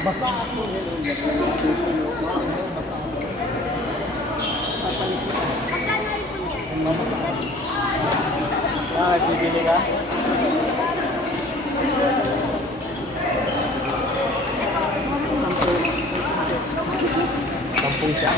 Baka ako. Magkano ipon niya? Bakit bibili ka? Sampung siya.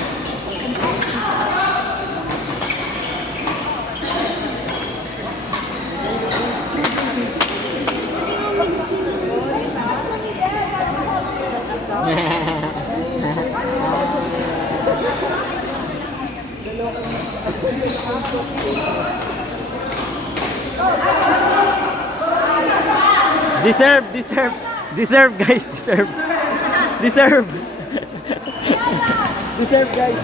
Deserve guys, deserve. Deserve. Deserve guys.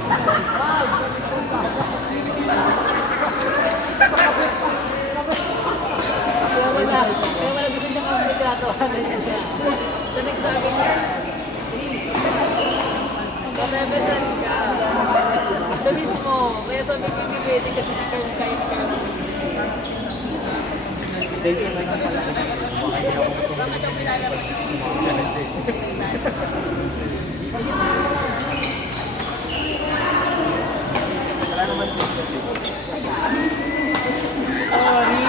Wala gusto niya kami ginagawanan niya. So nagsabi niya, mabebesan ka. Sa mismo, kaya sabi ko hindi pwede kasi si Carl kahit ka. Bakit ang pinala mo Wala naman siya. Sorry.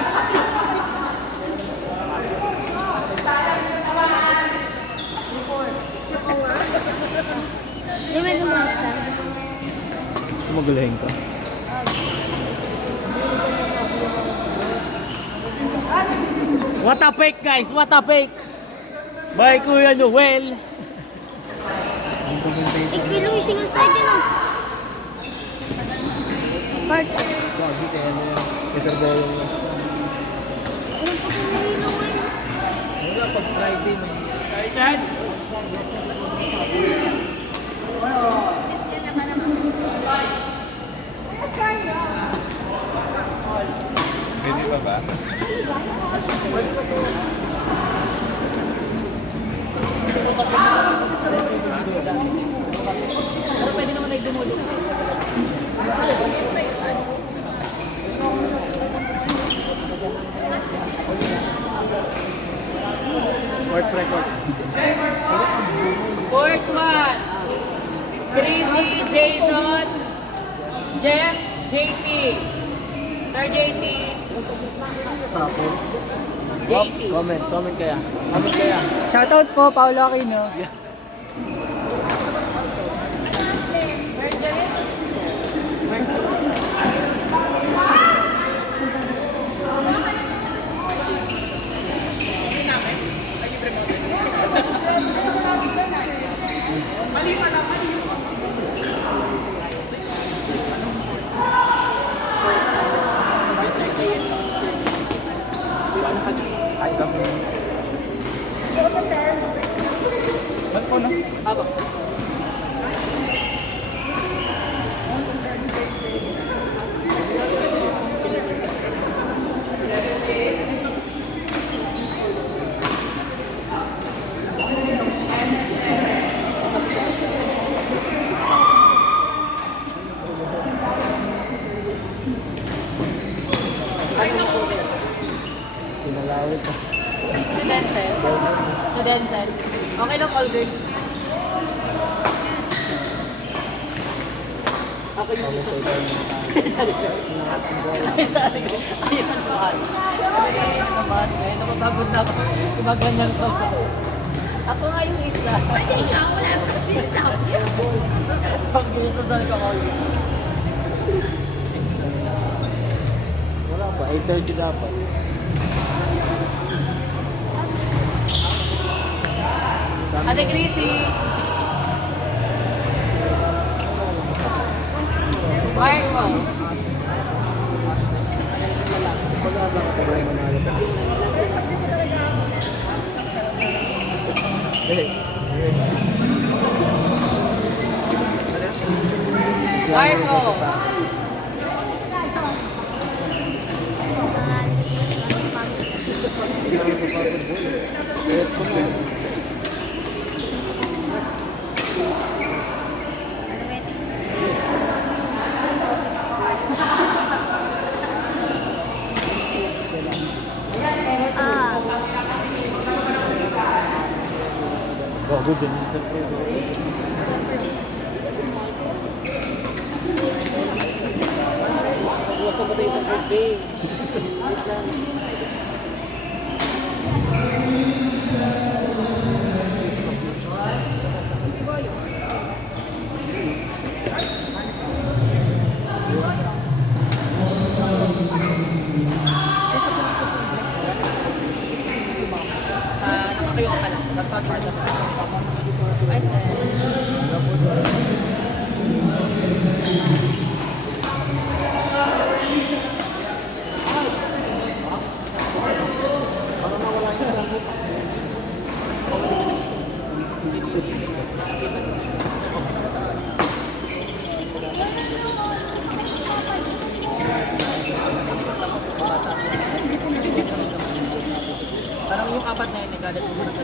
Di may lumasta. Gusto mo guluhin ko? What a fake guys, what a fake. Bye Kuya Noel. Ikilo yung single side din oh. Part. Bakit kaya na yan? Reservoir yung... Ano pa kung may inuman? Wala pag Friday na. Richard? Pwede pa ba? Pero pwede naman ay dumulo. Fourth record. Fourth one. Chrissy, Jason, Jeff, JT. Sir JT. Tapos, JT. comment kaya. Comment kaya. Shoutout po, Paolo Aquino. Ay, kami. Ba't po na? Aba. Pinalawit pa. Si Denzel. Si Denzel. Okay lang, all girls. Ako yung isa. Sorry ko. Ayun naman. Ayun naman. Ayun naman, pagod na ako. Gumaganyan ko. Ako nga yung isa. Pwede ikaw, wala pa kasi sinasabi. Pag ginasasal ko all girls. Wala pa, 8:30 dapat. Ate Chrissy. Marco. Pag-aba ka pa ba yung manalo ka? Marco. Bago dyan yung cellphone. Wasa ba tayo sa birthday? Wait lang. Nakakayo ka lang. Nagpapagod ka. Ay, sir. Parang yung apat na yun, nagalit mo na sa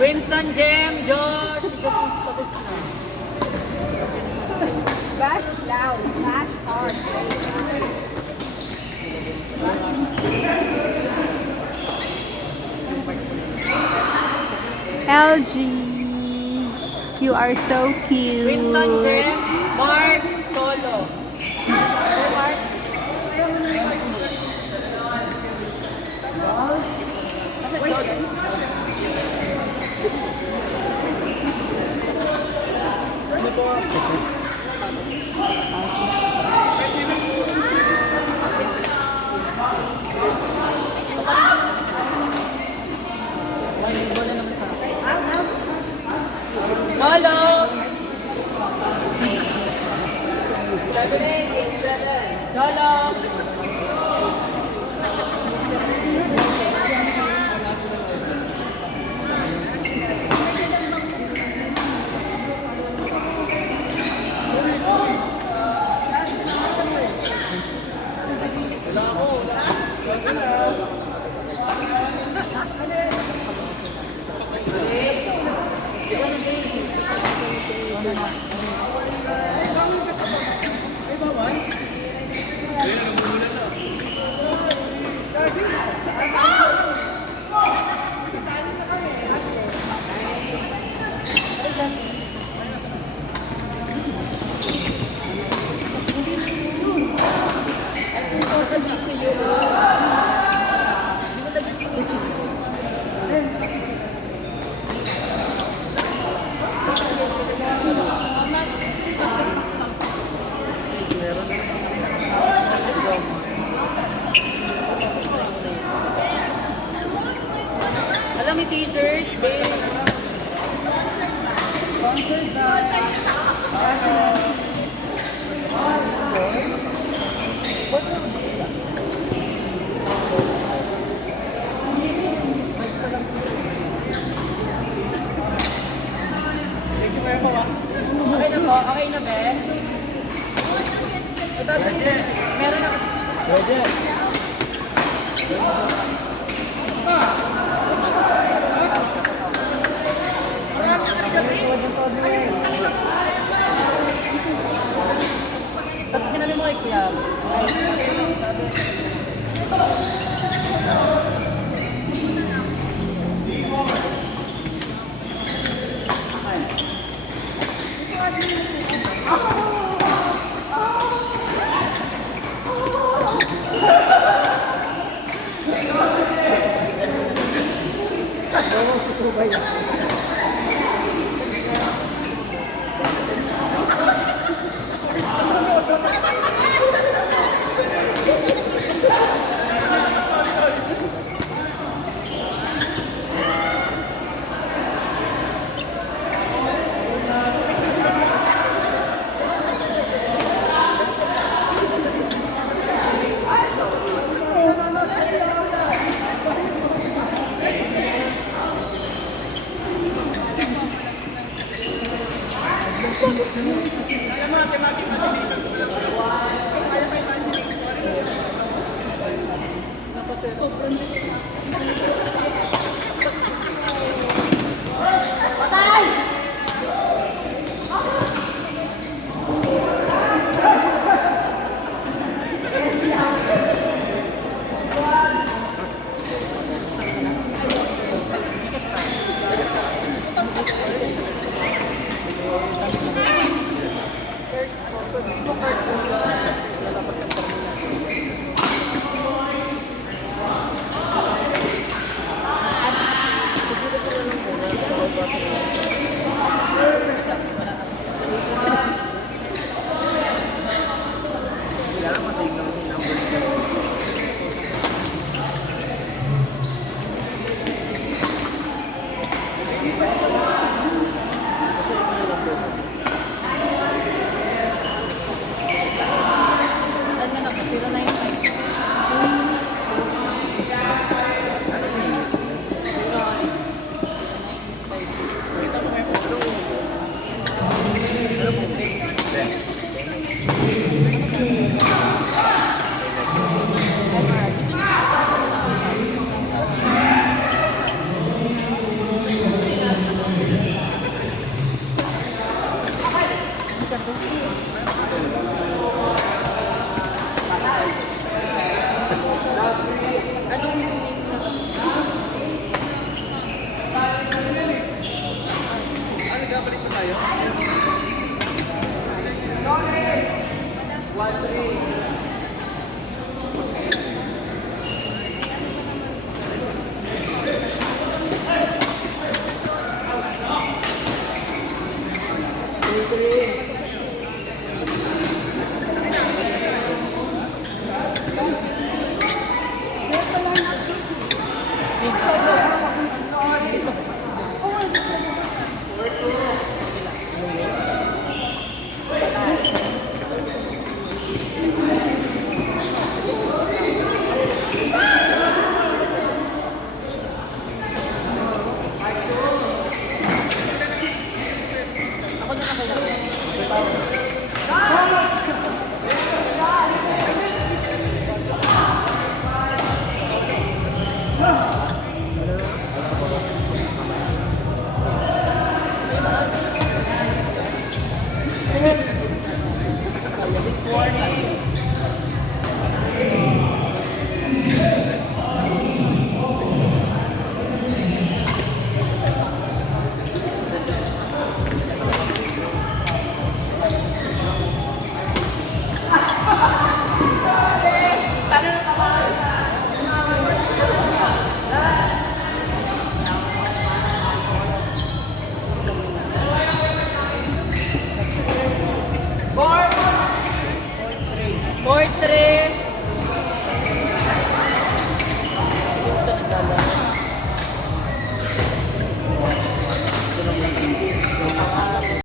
Winston, Jem, Josh, tapos na. Smash down, smash hard. LG, you are so cute. Winston, Jem, Mark, Solo. Mark. Solo. 7-8-7. Solo. Alam mo t-shirt, babe. Okay na po? Okay na, be? Ito, meron na. Tapos sinabi mo kay Kuya. ba yan? Saan ka na po? 095. Four, three.